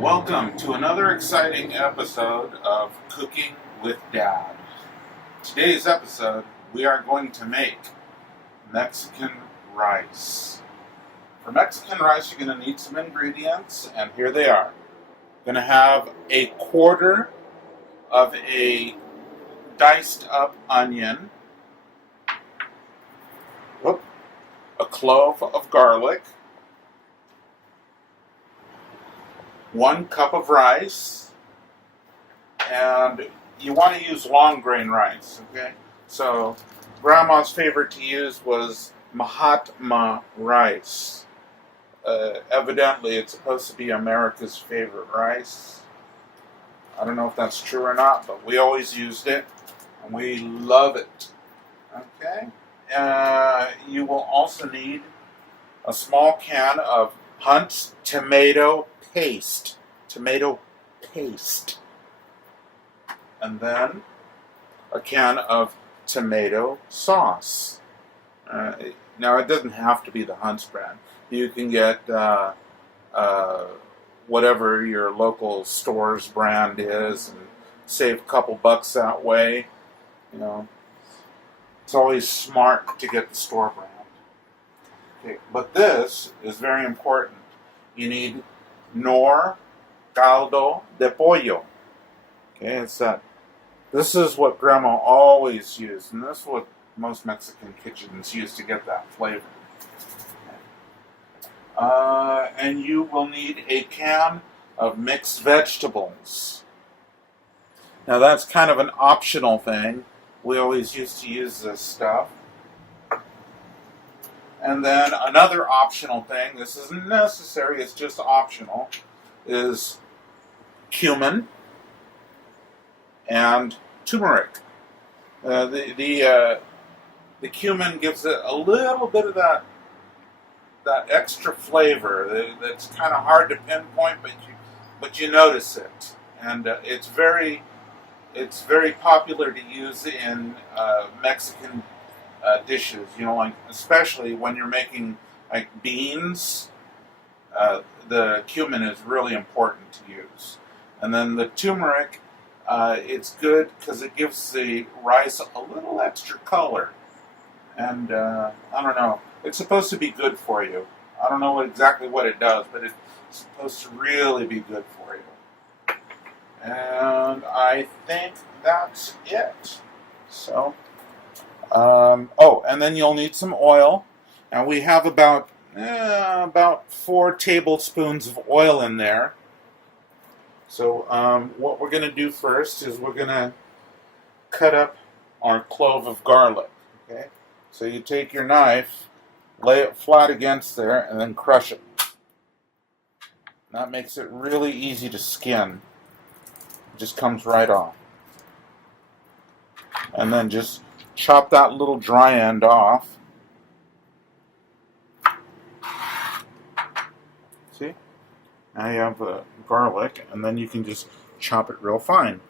Welcome to another exciting episode of Cooking with Dad. Today's episode, we are going to make Mexican rice. For Mexican rice, you're going to need some ingredients, and here they are. You're going to have a quarter of a diced up onion, a clove of garlic, 1 cup of rice, and you want to use long grain rice, okay? So, Grandma's favorite to use was Mahatma rice. Evidently, it's supposed to be America's favorite rice. I don't know if that's true or not, but we always used it, and we love it. Okay? You will also need a small can of Hunt's tomato paste. And then a can of tomato sauce. Now, it doesn't have to be the Hunt's brand. You can get whatever your local store's brand is and save a couple bucks that way. You know, it's always smart to get the store brand. Okay, but this is very important. You need nor caldo de pollo. Okay, it's that. This is what Grandma always used, and this is what most Mexican kitchens use to get that flavor. And you will need a can of mixed vegetables. Now that's kind of an optional thing. We always used to use this stuff. And then another optional thing, this isn't necessary, it's just optional, is cumin and turmeric. The cumin gives it a little bit of that extra flavor that's kind of hard to pinpoint, but you notice it, and it's very popular to use in Mexican dishes. You know, like especially when you're making like beans, the cumin is really important to use, and then the turmeric. It's good because it gives the rice a little extra color. And I don't know. It's supposed to be good for you. I don't know exactly what it does, but it's supposed to really be good for you. And I think that's it. So, and then you'll need some oil. Now we have about 4 tablespoons of oil in there. So what we're going to do first is we're going to cut up our clove of garlic. Okay? So you take your knife, lay it flat against there, and then crush it. And that makes it really easy to skin. It just comes right off. And then just chop that little dry end off. See? Now you have the garlic, and then you can just chop it real fine.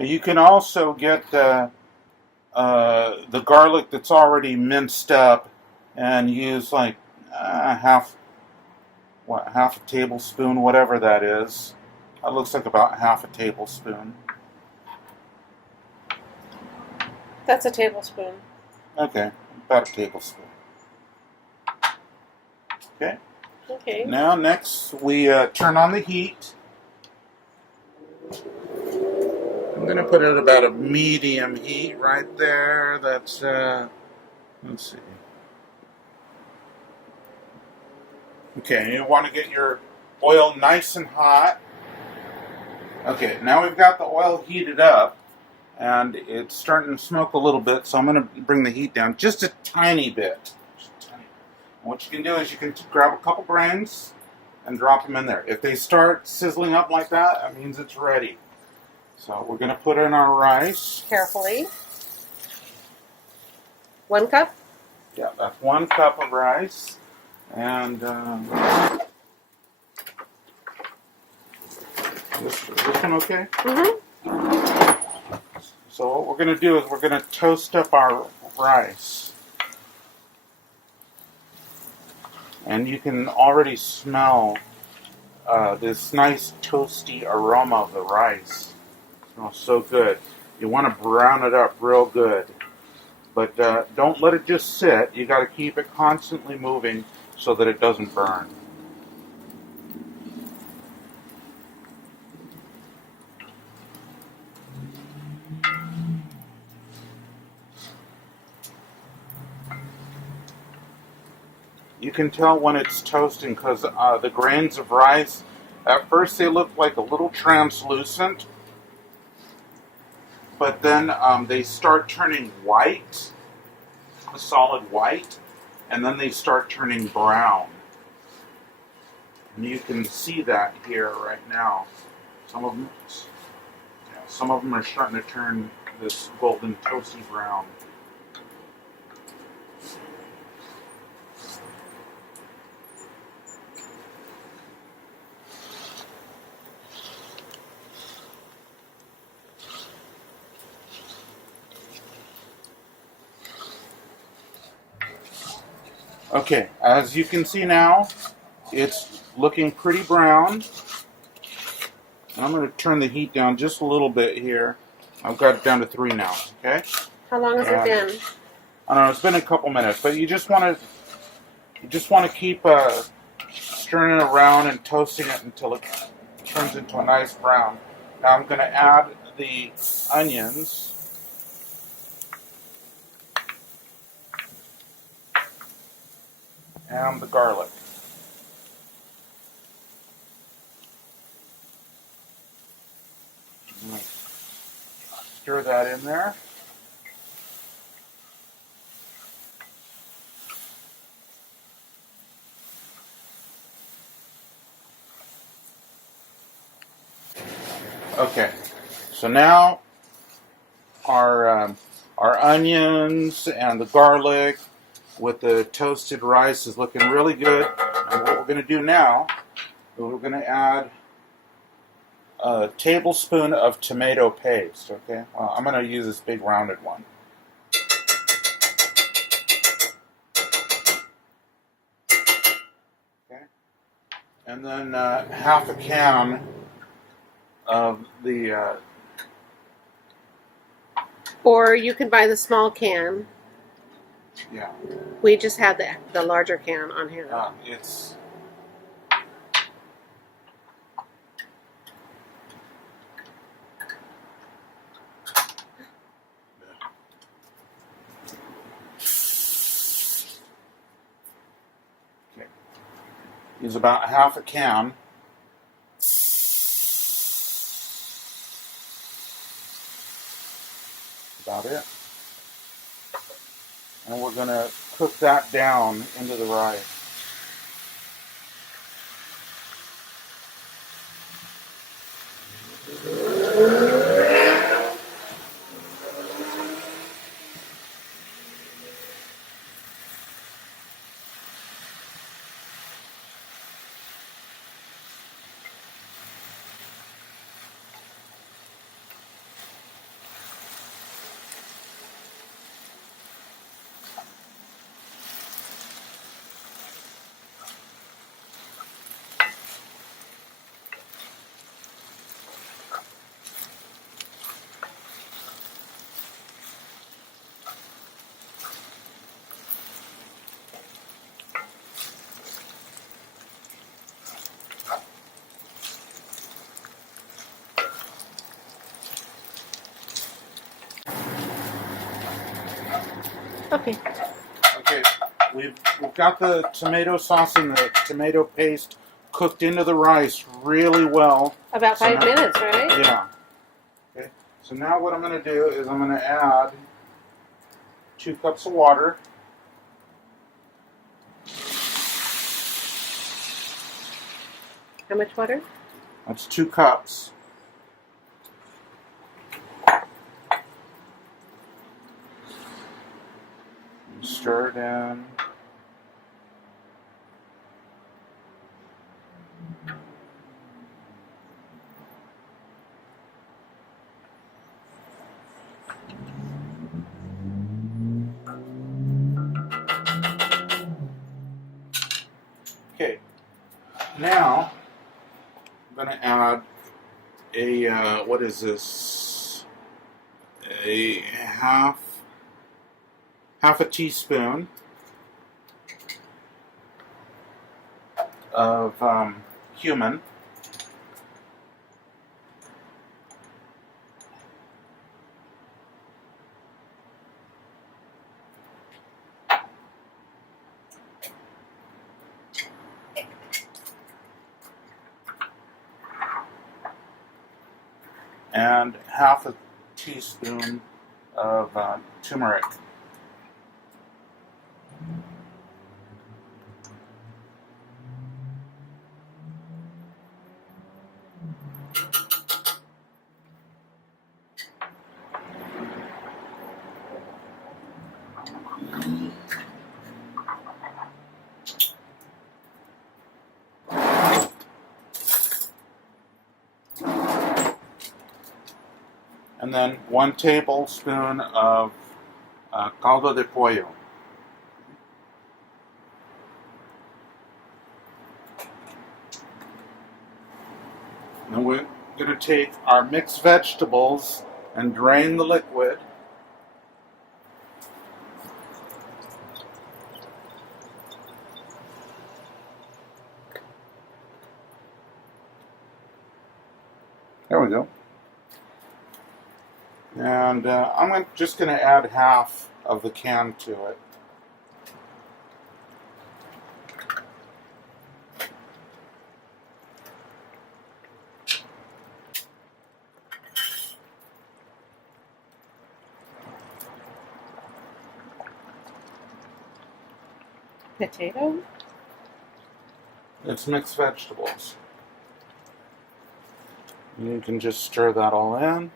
You can also get the garlic that's already minced up and use like half a tablespoon, whatever that is. That looks like about half a tablespoon. That's a tablespoon. Okay, about a tablespoon. Okay. Okay. Now next we turn on the heat. I'm going to put it at about a medium heat right there. That's, let's see. Okay, you want to get your oil nice and hot. Okay, now we've got the oil heated up. and it's starting to smoke a little bit, so I'm going to bring the heat down just a tiny bit. And what you can do is you can grab a couple grains and drop them in there. If they start sizzling up like that, that means it's ready. So we're going to put in our rice. Carefully. 1 cup? Yeah, that's 1 cup of rice. And this one okay? Mm-hmm. So what we're going to do is we're going to toast up our rice. And you can already smell this nice toasty aroma of the rice. It smells so good. You want to brown it up real good. But don't let it just sit. You got to keep it constantly moving so that it doesn't burn. You can tell when it's toasting because the grains of rice, at first they look like a little translucent, but then they start turning white, a solid white, and then they start turning brown. And you can see that here right now. Some of them are starting to turn this golden toasty brown. Okay, as you can see now, it's looking pretty brown. I'm going to turn the heat down just a little bit here. I've got it down to 3 now, okay? How long has it been? I don't know, it's been a couple minutes, but you just want to keep stirring it around and toasting it until it turns into a nice brown. Now I'm going to add the onions. And the garlic. Stir that in there. Okay, so now our onions and the garlic with the toasted rice is looking really good. And what we're going to do now is we're going to add a tablespoon of tomato paste, okay? Well, I'm going to use this big rounded one. Okay. And then half a can of the... Or you can buy the small can. yeah. We just had the larger can on hand. It's... okay. Use about half a can. About it. And we're going to cook that down into the rice. Okay. Okay, we've got the tomato sauce and the tomato paste cooked into the rice really well. About So 5 now- minutes, right? Yeah. Okay. So now what I'm going to do is I'm going to add 2 cups of water. How much water? That's 2 cups. Stir it in. Okay, now I'm going to add a, what is this? A half a teaspoon of cumin. And half a teaspoon of turmeric. And then 1 tablespoon of caldo de pollo. And we're going to take our mixed vegetables and drain the liquid. There we go. And I'm just going to add half of the can to it. Potato? It's mixed vegetables. You can just stir that all in.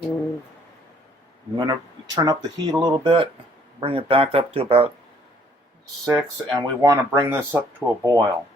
I'm going to turn up the heat a little bit, bring it back up to about 6, and we want to bring this up to a boil.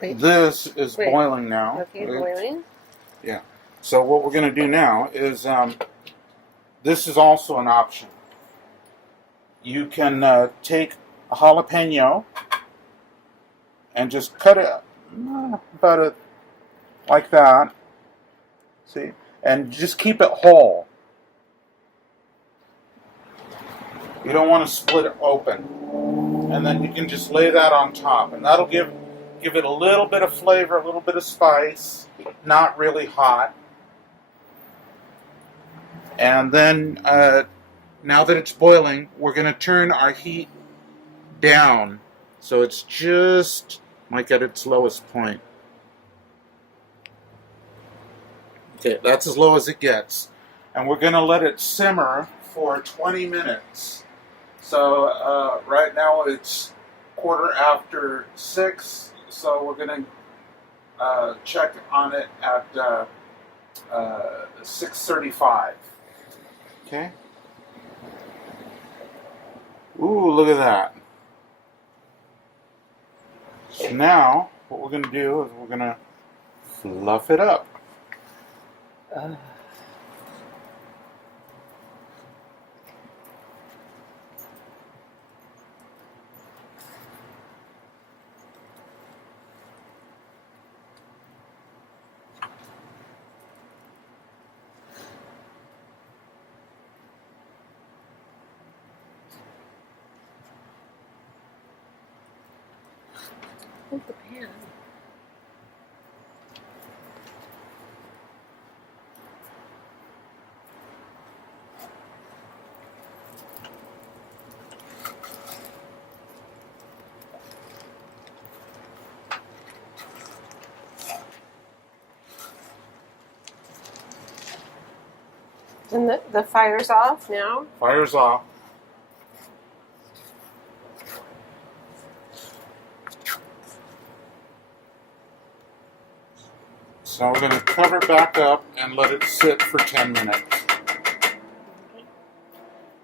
Wait. This is Wait. boiling now. Okay, boiling. Yeah. So what we're going to do now is, this is also an option. You can take a jalapeno and just cut it about it like that. See? And just keep it whole. You don't want to split it open. And then you can just lay that on top. And that'll give it a little bit of flavor, a little bit of spice. Not really hot. And then, now that it's boiling, we're going to turn our heat down. So it's just like at its lowest point. Okay, that's as low as it gets. And we're going to let it simmer for 20 minutes. So right now it's 6:15. So we're going to check on it at 6:35. Okay. Ooh, look at that. So now, what we're going to do is we're going to fluff it up. Hold the pan. And the fire's off now? Fire's off. So we're going to cover back up and let it sit for 10 minutes.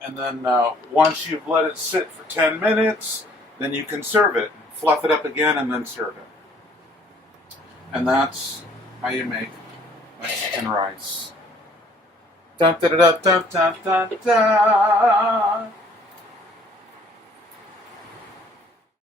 And then once you've let it sit for 10 minutes, then you can serve it. Fluff it up again and then serve it. And that's how you make Mexican rice. Dun, da, da, da, dun, dun, dun, dun.